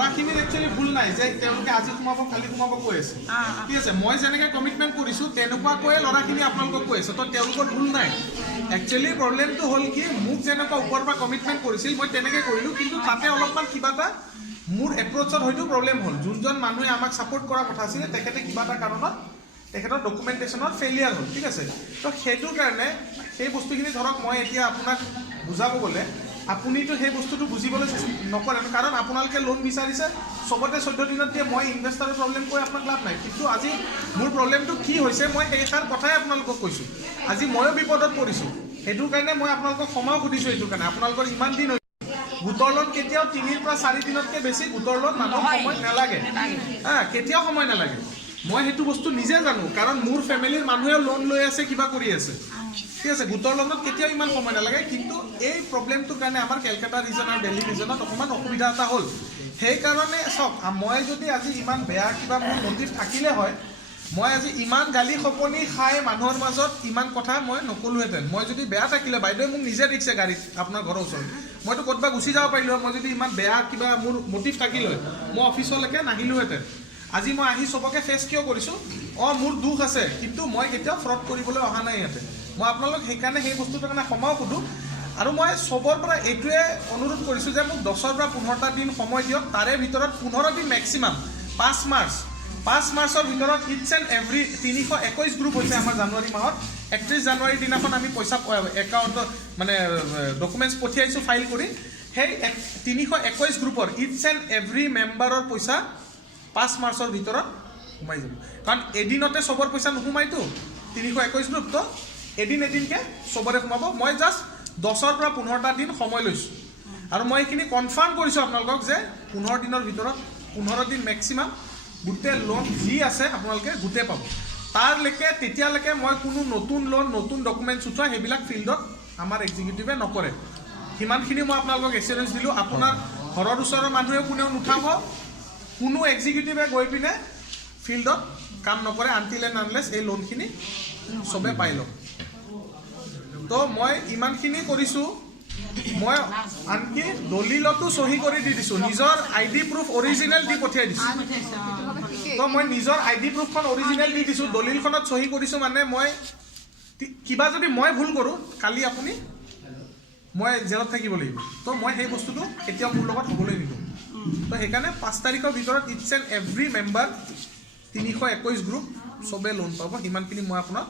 লৰাখিনিৰ actually ভুল নাই যে তেওঁলোকে আজি সোমাব কালি সোমাব কৈ আছে ঠিক আছে মই যেনেকৈ কমিটমেণ্ট কৰিছোঁ তেনেকুৱাকৈ লৰাখিনি আপোনালোকক কৈ আছে তো তেওঁলোকৰ ভুল নাই একচুৱেলি প্ৰব্লেমটো হ'ল কি মোক যেনেকুৱা ওপৰৰ পৰা কমিটমেণ্ট কৰিছিল মই তেনেকৈ কৰিলোঁ কিন্তু তাতে অলপমান কিবা এটা মোৰ এপ্ৰ'চত হয়তো প্ৰব্লেম হ'ল যোনজন মানুহে আমাক ছাপোৰ্ট কৰাৰ কথা আছিলে তেখেতে কিবা এটা কাৰণত তেখেতৰ ডকুমেণ্টেশ্যনত ফেইলিয়াৰ হ'ল ঠিক আছে তো সেইটোৰ কাৰণে সেই বস্তুখিনি ধৰক মই এতিয়া আপোনাক বুজাব গ'লে আপুনিতো সেই বস্তুটো বুজিবলৈ নকৰে কাৰণ আপোনালোকে লোন বিচাৰিছে চবতে 14 দিনত দিয়ে মই ইনভেষ্টাৰৰ প্ৰব্লেম কৈ আপোনাক লাভ নাই কিন্তু আজি মোৰ প্ৰব্লেমটো কি হৈছে মই সেইষাৰ কথাই আপোনালোকক কৈছোঁ আজি ময়ো বিপদত পৰিছোঁ সেইটোৰ কাৰণে মই আপোনালোকক ক্ষমাও সুধিছোঁ এইটোৰ কাৰণে আপোনালোকৰ ইমান দিন গোটৰ লোন কেতিয়াও 3 পৰা 4 দিনতকৈ বেছি গোটৰ লোন মানুহক সময় নালাগে কেতিয়াও সময় নালাগে মই সেইটো বস্তু নিজে জানো কাৰণ মোৰ ফেমিলিৰ মানুহেও লোন লৈ আছে কিবা কৰি আছে ঠিক আছে গোটৰ লোনত কেতিয়াও ইমান সময় নালাগে কিন্তু এই প্ৰব্লেমটোৰ কাৰণে আমাৰ কেলকাতা ৰিজন আৰু দিল্লী ৰিজনত অকণমান অসুবিধা এটা হ'ল সেইকাৰণে চাওক মই যদি আজি ইমান বেয়া কিবা মোৰ মটিভ থাকিলে হয় মই আজি ইমান গালি খপনি খাই মানুহৰ মাজত ইমান কথা মই নকলোহেঁতেন মই যদি বেয়া থাকিলে বাইদেৱে মোক নিজে দিছে গাড়ীত আপোনাৰ ঘৰৰ ওচৰত মইতো ক'ৰবাত গুচি যাব পাৰিলোঁ মই যদি ইমান বেয়া কিবা মোৰ মটিভ থাকিল হয় মই অফিচলৈকে নাহিলোহেঁতেন আজি মই আহি চবকে ফেচ কিয় কৰিছোঁ মোৰ দুখ আছে কিন্তু মই কেতিয়াও ফ্ৰড কৰিবলৈ অহা নাই ইয়াতে মই আপোনালোক সেইকাৰণে সেই বস্তুটোৰ কাৰণে ক্ষমাও সোধোঁ আৰু মই চবৰ পৰা এইটোৱে অনুৰোধ কৰিছোঁ যে মোক 10 পৰা 15টা দিন সময় দিয়ক তাৰে ভিতৰত 15 দিন মেক্সিমাম 5 মাৰ্চৰ ভিতৰত ইটছ এণ্ড এভৰি 321 গ্ৰুপ হৈছে আমাৰ জানুৱাৰী মাহত 31 জানুৱাৰীৰ দিনাখন আমি পইচা একাউণ্টত মানে ডকুমেণ্টছ পঠিয়াইছোঁ ফাইল কৰি সেই 321 গ্ৰুপৰ ইটছ এণ্ড এভৰি মেম্বাৰৰ পইচা 5 মাৰ্চৰ ভিতৰত সোমাই যাব কাৰণ এদিনতে চবৰ পইচা নোসোমাইতো 321 গ্ৰুপ তো এদিনকৈ চবৰে সোমাব মই জাষ্ট 10 পৰা 15টা দিন সময় লৈছোঁ আৰু মই এইখিনি কনফাৰ্ম কৰিছোঁ আপোনালোকক যে 15 দিনৰ ভিতৰত 15 দিন মেক্সিমাম গোটেই লোন যি আছে আপোনালোকে গোটেই পাব তাৰলৈকে তেতিয়ালৈকে মই কোনো নতুন লোন নতুন ডকুমেণ্টছ উঠোৱা সেইবিলাক ফিল্ডত আমাৰ এক্সিকিউটিভে নকৰে সিমানখিনি মই আপোনালোকক এছুৰেঞ্চ দিলোঁ আপোনাৰ ঘৰৰ ওচৰৰ মানুহেও কোনেও নুঠাব কোনো এক্সিকিউটিভে গৈ পিনে ফিল্ডত কাম নকৰে আনটিল এণ্ড আনলেছ এই লোনখিনি চবে পাই লওক তো মই ইমানখিনি কৰিছোঁ মই আনকি দলিলতো চহী কৰি দি দিছোঁ নিজৰ ID প্ৰুফ অৰিজিনেল দি পঠিয়াই দিছোঁ তো মই নিজৰ ID প্ৰুফখন অৰিজিনেল দি দিছোঁ দলিলখনত চহী কৰিছোঁ মানে মই কিবা যদি মই ভুল কৰোঁ কালি আপুনি মই জেলত থাকিব লাগিব তো মই সেই বস্তুটো এতিয়াও মোৰ লগত হ'বলৈ নিদিওঁ তো সেইকাৰণে 5 তাৰিখৰ ভিতৰত it's and every member 321 group চবে লোন পাব সিমানখিনি মই আপোনাক